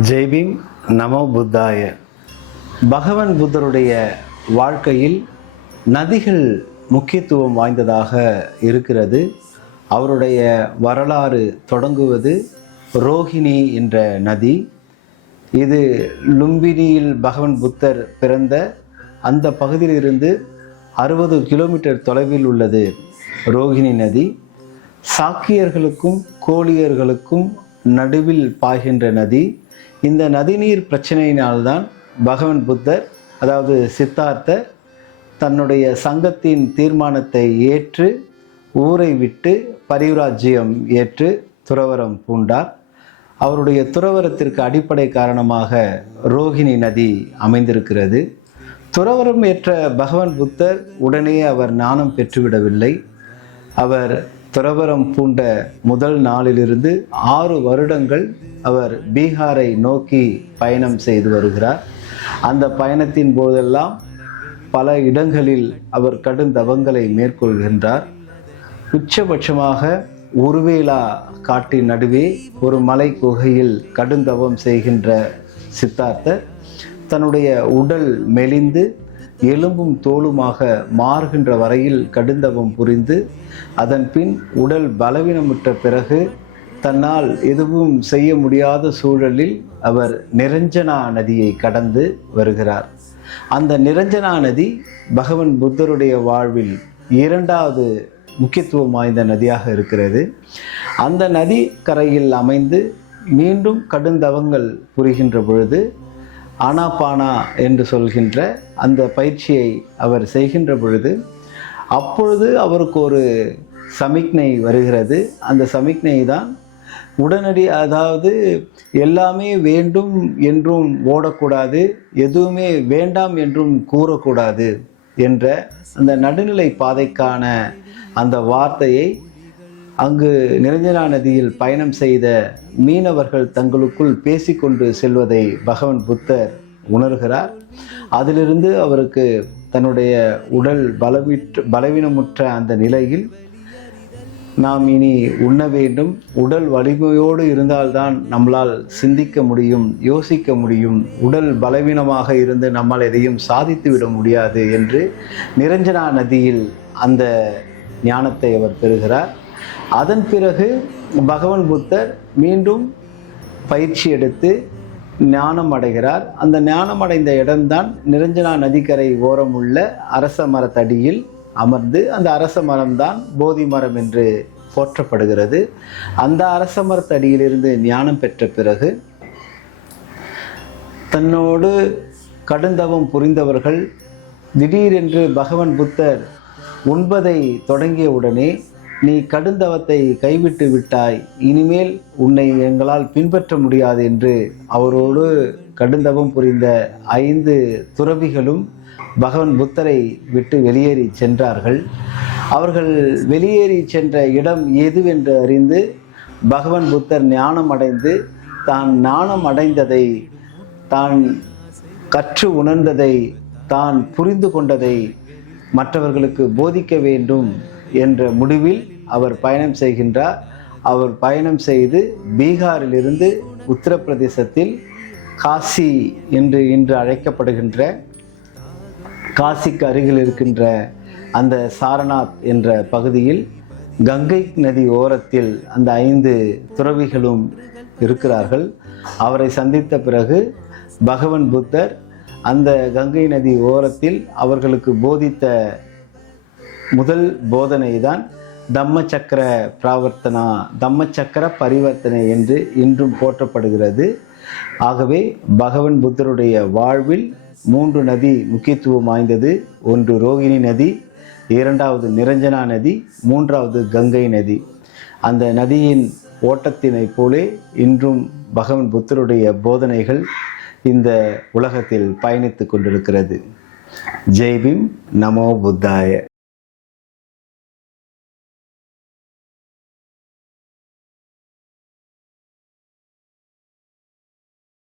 ஜெய்பீம், நமோ புத்தாய. பகவான் புத்தருடைய வாழ்க்கையில் நதிகள் முக்கியத்துவம் வாய்ந்ததாக இருக்கிறது. அவருடைய வரலாறு தொடங்குவது ரோஹிணி என்ற நதி. இது லும்பினியில் பகவான் புத்தர் பிறந்த அந்த பகுதியிலிருந்து 60 கிலோமீட்டர் தொலைவில் உள்ளது ரோஹிணி நதி. சாக்கியர்களுக்கும் கோலியர்களுக்கும் நடுவில் பாய்கின்ற நதி. இந்த நதிநீர் பிரச்சனையினால்தான் பகவான் புத்தர், அதாவது சித்தார்த்தர், தன்னுடைய சங்கத்தின் தீர்மானத்தை ஏற்று ஊரை விட்டு பரிவ்ராஜ்யம் ஏற்று துறவரம் பூண்டார். அவருடைய துறவரத்திற்கு அடிப்படை காரணமாக ரோஹிணி நதி அமைந்திருக்கிறது. துறவரம் ஏற்ற பகவான் புத்தர் உடனே அவர் ஞானம் பெற்றுவிடவில்லை. அவர் துறவரம் பூண்ட முதல் நாளிலிருந்து 6 வருடங்கள் அவர் பீகாரை நோக்கி பயணம் செய்து வருகிறார். அந்த பயணத்தின் போதெல்லாம் பல இடங்களில் அவர் கடும் தவங்களை மேற்கொள்கின்றார். உச்சபட்சமாக உருவேலா காட்டின் நடுவே ஒரு மலை குகையில் கடுந்தவம் செய்கின்ற சித்தார்த்தர் தன்னுடைய உடல் மெலிந்து எலும்பும் தோலுமாக மாறுகின்ற வரையில் கடுந்தவம் புரிந்து அதன் பின் உடல் பலவீனமுற்ற பிறகு தன்னால் எதுவும் செய்ய முடியாத சூழலில் அவர் நிரஞ்சனா நதியை கடந்து வருகிறார். அந்த நிரஞ்சனா நதி பகவான் புத்தருடைய வாழ்வில் 2வது முக்கியத்துவம் வாய்ந்த நதியாக இருக்கிறது. அந்த நதி கரையில் அமைந்து மீண்டும் கடுந்தவங்கள் புரிகின்ற பொழுது ஆனாபானா என்று சொல்கின்ற அந்த பயிற்சியை அவர் செய்கின்ற பொழுது அப்பொழுது அவருக்கு ஒரு சமிக்ஞை வருகிறது. அந்த சமிக்ஞை தான் உடனடி, அதாவது எல்லாமே வேண்டும் என்றும் ஓடக்கூடாது, எதுவுமே வேண்டாம் என்றும் கூறக்கூடாது என்ற அந்த நடுநிலை பாதைக்கான அந்த வார்த்தையை அங்கு நிரஞ்சனா நதியில் பயணம் செய்த மீனவர்கள் தங்களுக்குள் பேசிக்கொண்டு செல்வதை பகவான் புத்தர் உணர்கிறார். அதிலிருந்து அவருக்கு தன்னுடைய உடல் பலவீனமுற்ற அந்த நிலையில் நாம் இனி உண்ண வேண்டும், உடல் வலிமையோடு இருந்தால்தான் நம்மளால் சிந்திக்க முடியும், யோசிக்க முடியும், உடல் பலவீனமாக இருந்து நம்மால் எதையும் சாதித்து விட முடியாது என்று நிரஞ்சனா நதியில் அந்த ஞானத்தை அவர் பெறுகிறார். அதன் பிறகு பகவான் புத்தர் மீண்டும் பயிற்சி எடுத்து ஞானம் அடைகிறார். அந்த ஞானம் அடைந்த இடம்தான் நிரஞ்சனா நதிக்கரை ஓரம் உள்ள அரச மரத்தடியில் அமர்ந்து, அந்த அரச மரம்தான் போதி மரம் என்று போற்றப்படுகிறது. அந்த அரச மரத்தடியிலிருந்து ஞானம் பெற்ற பிறகு தன்னோடு கடுந்தவம் புரிந்தவர்கள் திடீரென்று பகவான் புத்தர் உண்பதை தொடங்கிய உடனே, நீ கடுந்தவத்தை கைவிட்டு விட்டாய், இனிமேல் உன்னை எங்களால் பின்பற்ற முடியாது என்று அவரோடு கடுந்தவம் புரிந்த 5 துறவிகளும் பகவான் புத்தரை விட்டு வெளியேறி சென்றார்கள். அவர்கள் வெளியேறி சென்ற இடம் எதுவென்று அறிந்து பகவான் புத்தர் ஞானம் அடைந்து தான் ஞானம் அடைந்ததை, தான் கற்று உணர்ந்ததை, தான் புரிந்து கொண்டதை மற்றவர்களுக்கு போதிக்க வேண்டும் என்ற முடிவில் அவர் பயணம் செய்கின்றார். அவர் பயணம் செய்து பீகாரிலிருந்து உத்தரப்பிரதேசத்தில் காசி என்று இன்று அழைக்கப்படுகின்ற காசிக்கு அருகில் இருக்கின்ற அந்த சாரநாத் என்ற பகுதியில் கங்கை நதி ஓரத்தில் அந்த 5 துறவிகளும் இருக்கிறார்கள். அவரை சந்தித்த பிறகு பகவான் புத்தர் அந்த கங்கை நதி ஓரத்தில் அவர்களுக்கு போதித்த முதல் போதனை தான் தம்மச்சக்கர பரிவர்த்தனை என்று இன்றும் போற்றப்படுகிறது. ஆகவே பகவான் புத்தருடைய வாழ்வில் 3 நதி முக்கியத்துவம் வாய்ந்தது. ஒன்று ரோகிணி நதி, 2வது நிரஞ்சனா நதி, 3வது கங்கை நதி. அந்த நதியின் ஓட்டத்தினை போலே இன்றும் பகவான் புத்தருடைய போதனைகள் இந்த உலகத்தில் பயணித்து கொண்டிருக்கிறது. ஜெய்பீம், நமோ புத்தாய.